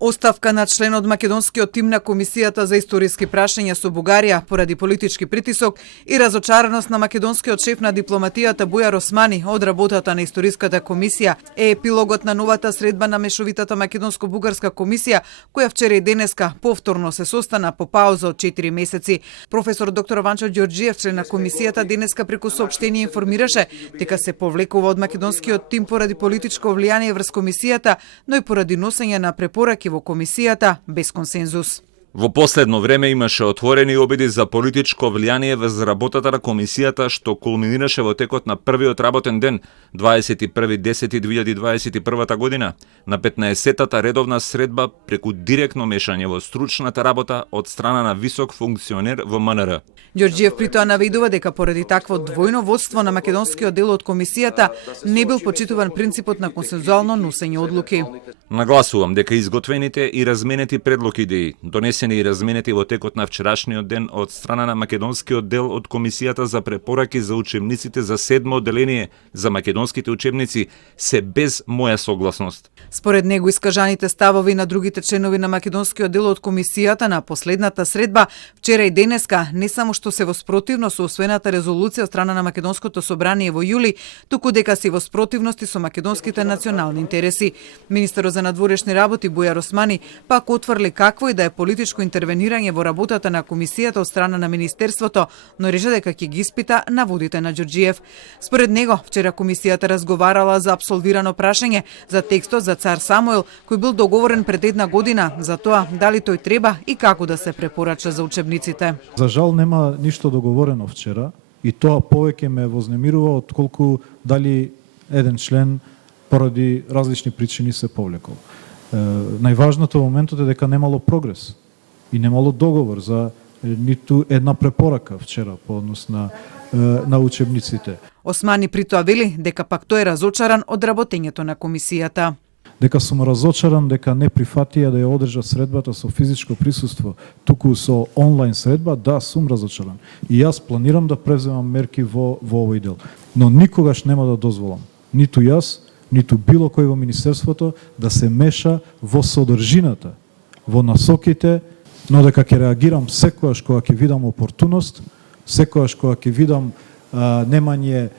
Оставка на член од македонскиот тим на Комисијата за историски прашања со Бугарија поради политички притисок и разочараност на македонскиот шеф на дипломатијата Бујар Османи од работата на историската комисија е епилогот на новата средба на мешовитата македонско-бугарска комисија, која вчера и денеска повторно се состана по пауза од 4 месеци. Професор доктор Ванчо Ѓорѓиев, член на комисијата, денеска преку соопштение информираше дека се повлекува од македонскиот тим поради политичко влијание врз комисијата, но и поради носење на препораки во комисијата без консензус. Во последно време имаше отворени обиди за политичко влијание врз работата на комисијата, што кулминираше во текот на првиот работен ден, 21.10.2021 година, на 15-тата редовна средба преку директно мешање во стручната работа од страна на висок функционер во МНР. Ѓорѓиев при тоа наведува дека поради такво двојно водство на македонскиот дел од комисијата не бил почитуван принципот на консензуално носење одлуки. Нагласувам дека изготвените и разменети предлог идеи, донесени и разменети во текот на вчерашниот ден од страна на македонскиот дел од комисијата за препораки за учебниците за 7 одделение за македонските учебници, се без моја согласност. Според него искажаните ставови на другите членови на македонскиот дел од комисијата на последната средба вчера и денеска не само што се во спротивно со усвоената резолуција од страна на македонското собрание во јули, туку дека се во спротивности со македонските национални интереси. Министерот за надворешни работи Бујар Османи пак отврли какво и да е политичко интервенирање во работата на комисијата од страна на министерството, но рече дека ќе ги испита наводите на Ѓорѓиев. Според него, вчера комисијата разговарала за апсолвирано прашање за текстот за цар Самуил, кој бил договорен пред 1 година, за тоа дали тој треба и како да се препорача за учебниците. За жал нема ништо договорено вчера и тоа повеќе ме вознемирува отколку дали еден член поради различни причини се повлекол. Најважното во моментот е дека немало прогрес и немало договор за ниту една препорака вчера по однос на учебниците. Османи при тоа вели дека пак тој е разочаран од работењето на комисијата. Дека сум разочаран дека не прифатија да ја одржа средбата со физичко присуство, туку со онлайн средба, да, сум разочаран. И јас планирам да преземам мерки во овој дел. Но никогаш нема да дозволам, ниту јас, ниту било кој во Министерството, да се меша во содржината, во насоките, но дека ќе реагирам секојаш кога ќе видам опортуност, секојаш кога ќе видам немање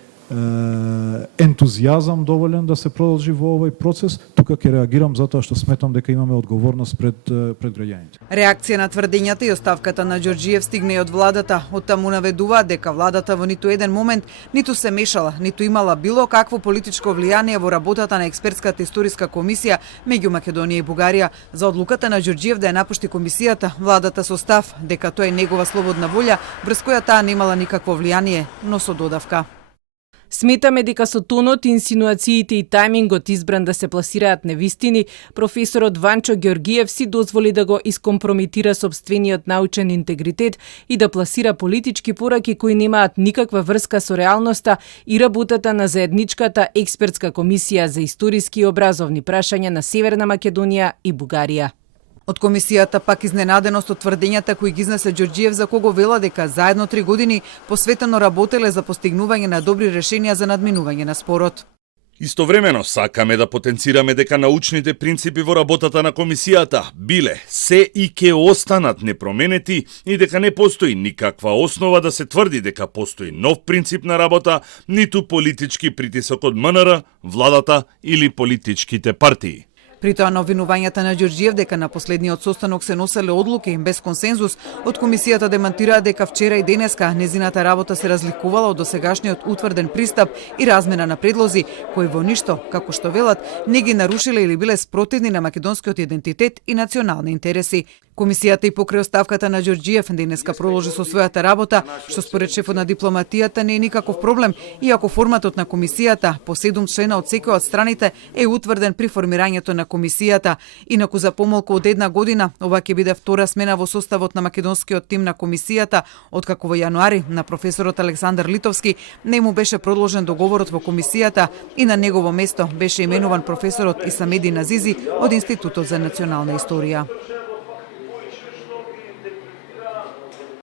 ентузијазам доволен да се продолжи во овој процес, тука ќе реагирам затоа што сметам дека имаме одговорност пред граѓаните. Реакција на тврдењата и оставката на Ѓорѓиев стигна и од владата. Оттаму наведува дека владата во ниту еден момент ниту се мешала, ниту имала било какво политичко влијание во работата на експертската историска комисија меѓу Македонија и Бугарија. За одлуката на Ѓорѓиев да ја напушти комисијата, владата со став дека тоа е негова слободна волја, врз која таа немала никакво влијание, но со додавка. Сметаме дека со тонот, инсинуациите и тајмингот избран да се пласираат невистини, професорот Ванчо Ѓорѓиев си дозволи да го искомпрометира сопствениот научен интегритет и да пласира политички пораки кои немаат никаква врска со реалноста и работата на заедничката експертска комисија за историски и образовни прашања на Северна Македонија и Бугарија. Од комисијата пак изненаденост од тврдењата кои ги изнесе Ѓорѓиев, за кого вела дека заедно 3 години посветено работеле за постигнување на добри решенија за надминување на спорот. Истовремено сакаме да потенцираме дека научните принципи во работата на комисијата биле се и ке останат непроменети и дека не постои никаква основа да се тврди дека постои нов принцип на работа, ниту политички притисок од МНР, владата или политичките партии. При тоа на обвинувањата на Ѓорѓиев дека на последниот состанок се носеле одлуки без консензус, од комисијата демантираа дека вчера и денеска незината работа се разликувала од досегашниот утврден пристап и размена на предлози, кои во ништо, како што велат, не ги нарушиле или биле спротивни на македонскиот идентитет и национални интереси. Комисијата и покрај оставката на Ѓорѓиев денеска продолжи со својата работа, што според шефот на дипломатијата не е никаков проблем, иако форматот на комисијата по 7 члена од секоја од страните е утврден при формирањето на комисијата. Инаку за помалку од 1 година, ова ќе биде втора смена во составот на македонскиот тим на комисијата, откако во јануари на професорот Александар Литовски не му беше продолжен договорот во комисијата и на негово место беше именуван професорот Исамедин Азизи од Институтот за национална историја.